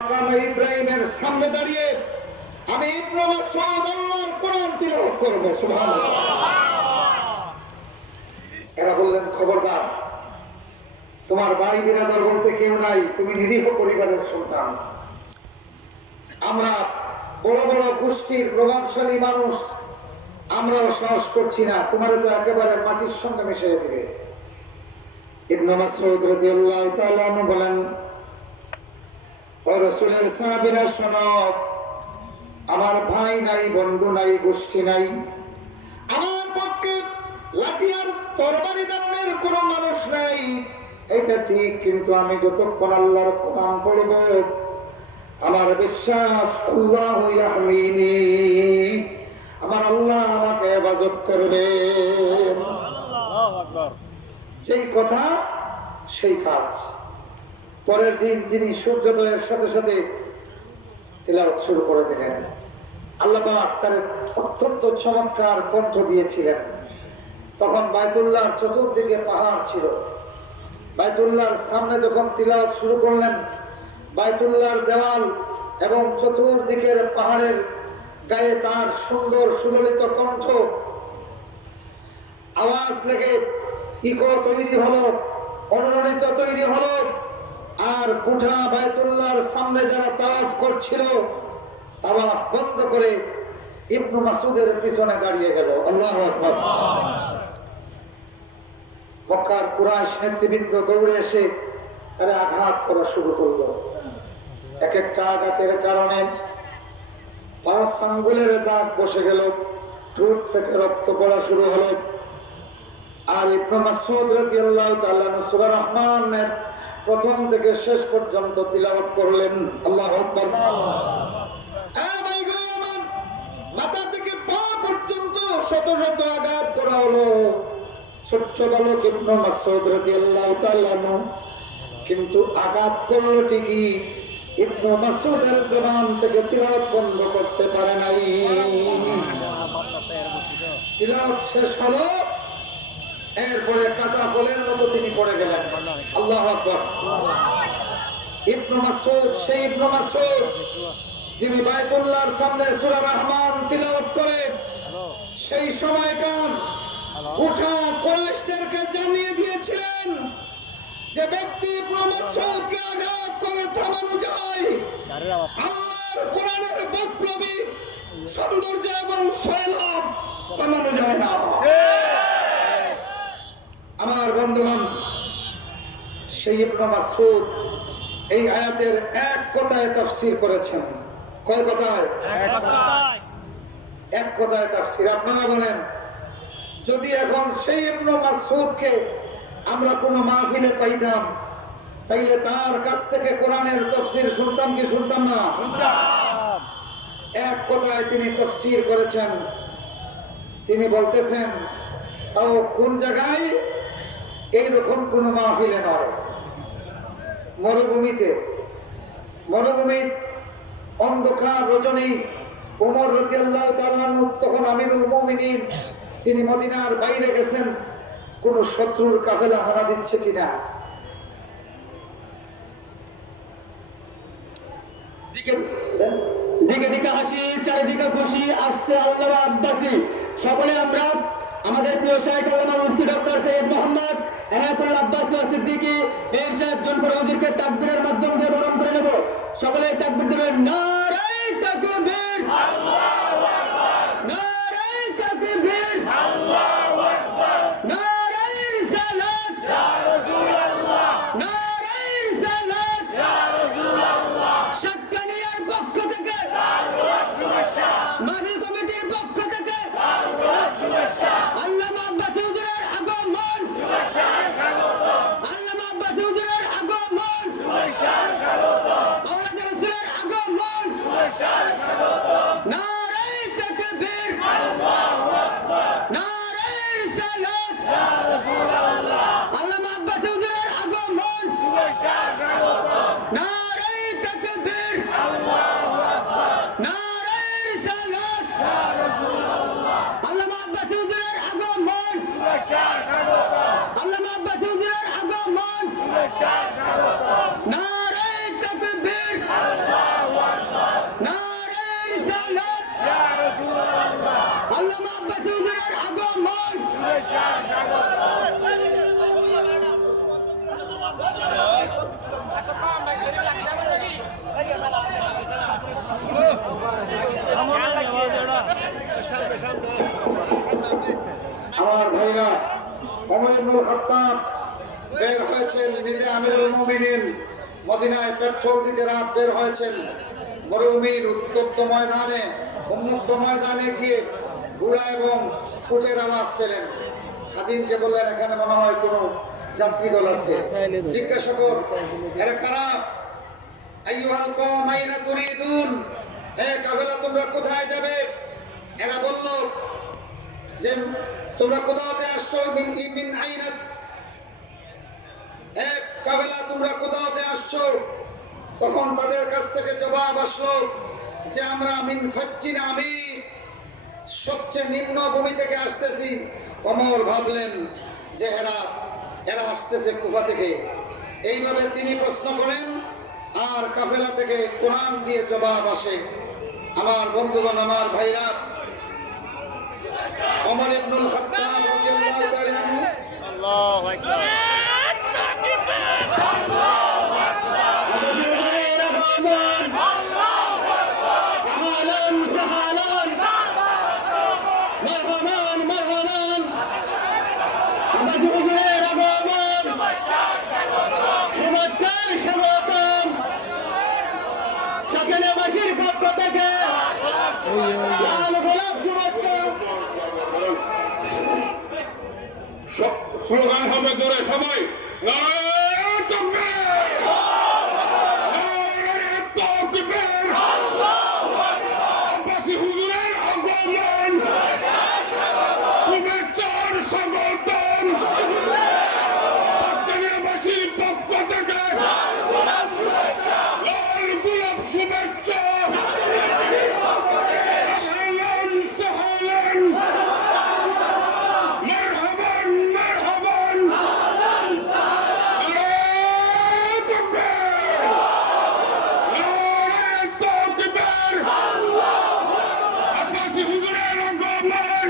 ইব্রাহিমের সামনে দাঁড়িয়ে আমি ইবনে মাসউদ আল্লাহর কোরআন তিলাওয়াত করব। সুবহানাল্লাহ। এরা বললেন, খবরদার, তোমার ভাই বিরাদর বলতে কেউ নাই, তুমি নিরীহ পরিবারের সন্তান। আমরা বড় বড় গোষ্ঠীর প্রভাবশালী মানুষ, আমরাও সাহস করছি না, তোমার তো একেবারে মাটির সঙ্গে মিশিয়ে দিবে। ইবনে মাসউদ রাদিয়াল্লাহু তাআলা আনহু বলেন, ও রাসূলের সাহাবীরা শোনো, আমার ভাই নাই, বন্ধু নাই, গোষ্ঠী নাই, আমার পক্ষে লাঠি আর তরবারি ধারণের কোন মানুষ নাই, এটা ঠিক, কিন্তু আমি যতক্ষণ আল্লাহর কোরআন পড়ব আমার বিশ্বাস আল্লাহু ইয়াহমিনি, আমার আল্লাহ আমাকে হেফাজত করবে। সেই কথা সেই কাজ। পরের দিন যিনি সূর্যোদয়ের সাথে সাথে তিলাওয়াত শুরু করে দিলেন, আল্লাহ পাক তার অত্যন্ত চমৎকার কণ্ঠ দিয়েছিলেন। তখন বায়তুল্লাহর চতুর্দিকে পাহাড় ছিল। বায়তুল্লাহর সামনে যখন তিলাওয়াত শুরু করলেন, বায়তুল্লাহর দেওয়াল এবং চতুর্দিকের পাহাড়ের গায়ে তার সুন্দর সুললিত কণ্ঠ আওয়াজ লেগে ইকো তৈরি হলো, অনুরণিত তৈরি হলো। আর গোটা বায়তুল্লাহর সামনে যারা তাওয়াফ করছিল, তাওয়াফ বন্ধ করে ইবনে মাসউদের পিছনে দাঁড়িয়ে গেল। আল্লাহু আকবার। মক্কার কুরাইশ নেতৃবৃন্দ দৌড়ে এসে তারা আঘাত করা শুরু করলো। এক একটা আঘাতের কারণে 5 আঙ্গুলের দাগ বসে গেল, ঠোঁট ফেটে রক্ত পড়া শুরু হলো। আর ইবনে মাসউদ রাদিয়াল্লাহু তাআলা সূরা রহমানের প্রথম থেকে শেষ পর্যন্ত তিলাওয়াত করলেন। আল্লাহু আকবার। ভাইগো আমার, মাথা থেকে পা পর্যন্ত শত শত আঘাত করা হলো। ছোট্ট বালক ইবনে মাসউদ রাদিয়াল্লাহু তাআলা, কিন্তু আঘাত করলো ঠিকই, ইবনে মাসউদের জবান থেকে তিলাওয়াত বন্ধ করতে পারে নাই। তিলাওয়াত শেষ হলো, এরপরে কাটা ফলের মতো তিনি পড়ে গেলেন। আল্লাহু আকবার। ইবনে মাসউদ, সেই ইবনে মাসউদ যিনি বায়তুল্লাহর সামনে সূরা রহমান তিলাওয়াত করে সেই সময়কার গোটা কুরাইশদেরকে জানিয়ে দিয়েছিলেন যে ব্যক্তি ইবনে মাসউদকে আঘাত করে থামানো যায়, আল্লাহর কোরআনের বিপ্লবী সৌন্দর্য এবং সয়লাভ থামানো যায় না। আমার বন্ধুগণ, সেই ইবনে মাসউদ এই আয়াতের এক কথায় তাফসীর করেছেন। কয় কথায়? এক কথায় তাফসীর। আপনারা বলেন, যদি এখন সেই ইবনে মাসউদকে আমরা কোনো মাহফিলে পাইতাম, তাইলে তার কাছ থেকে কোরআনের তাফসীর শুনতাম কি শুনতাম না? এক কথায় তিনি তাফসীর করেছেন। তিনি বলতেছেন, তাও কোন জায়গায়? এইরকম কোন মাহফিলে নয়, মরুভূমিতে। মরুভূমির অন্ধকার রজনী, ওমর রাদিয়াল্লাহু তাআলা তখন আমিরুল মুমিনিন, তিনি মদিনার বাইরে গেছেন কোন শত্রুর কাফেলা হানা দিচ্ছে কিনা। দিকে দিকে হাসি, চারিদিকে খুশি, আসছে আল্লামা আব্বাসী। সকলে আমরা আমাদের প্রিয় শাইখ আল্লামা মুফতি ডক্টর সৈয়দ মোহাম্মদ এনায়েতুল্লাহ আব্বাসী সিদ্দিকী এর সাহেব জনপদ হুজুরকে তাকবীরের মাধ্যম দিয়ে বরণ করে নেব। সকলে তাকবীর দেবেন। নারায়ে তাকবীর, আল্লাহু আকবার। নারায়ে তাকবীর, আল্লাহু আকবার। নারায়ে রিসালাত, ইয়া রাসূলুল্লাহ। নারায়ে রিসালাত, ইয়া রাসূলুল্লাহ। সাতকানিয়ার পক্ষ থেকে শুভেচ্ছা, মাহফিল কমিটির পক্ষ থেকে শুভেচ্ছা, আল্লামা আব্বাসী হুজুরের আগমন, শুভেচ্ছা স্বাগত। আল্লামা আব্বাসী হুজুরের আগমন, শুভেচ্ছা স্বাগত। আওলাদ রাসূলের আগমন, খাত্তাব বের হয়েছেন, নিজে আমিরুল মুমিনিন মদিনায় পেট্রোল দিতে রাত বের হয়েছেন, মরুভূমির উত্তপ্ত ময়দানে, উন্মুক্ত ময়দানে গিয়ে ঘোড়া এবং উটের আওয়াজ পেলেন। খাদিমকে বললেন, এখানে মনে হয় কোনো যাত্রীদল আছে, জিজ্ঞাসা কর এরা কারা? আইয়ুহাল কওম আইনা তুরিদুন, হে কাফেলা তোমরা কোথায় যাবে? এরা বলল যে তোমরা কোথাতে আসছো? মিন আইনা, হে কাফেলা তোমরা কোথাতে আসছো? তখন তাদের কাছ থেকে জবাব আসলো যে আমরা মিন ফাজ্জিন আমি, সবচেয়ে নিম্ন ভূমি থেকে আসতেছি। ওমর ভাবলেন যে এরা আসতেছে কুফা থেকে। এইভাবে তিনি প্রশ্ন করেন আর কাফেলা থেকে কোরআন দিয়ে জবাব আসে। আমার বন্ধুগণ, আমার ভাইরা, ওমর ইবনুল খাত্তাব রাদিয়াল্লাহু তাআলা আনহু আল্লাহু আকবার। শাকিলাবাসীর পক্ষ থেকে লাল গোলাপ শুভেচ্ছা। স্লোগান হবে জোরে সবাই, নারায়ে তাকবীর, নারায়ে তাকবীর, আব্বাসী হুজুরের আগমন, শুভেচ্ছার স্বাগতম।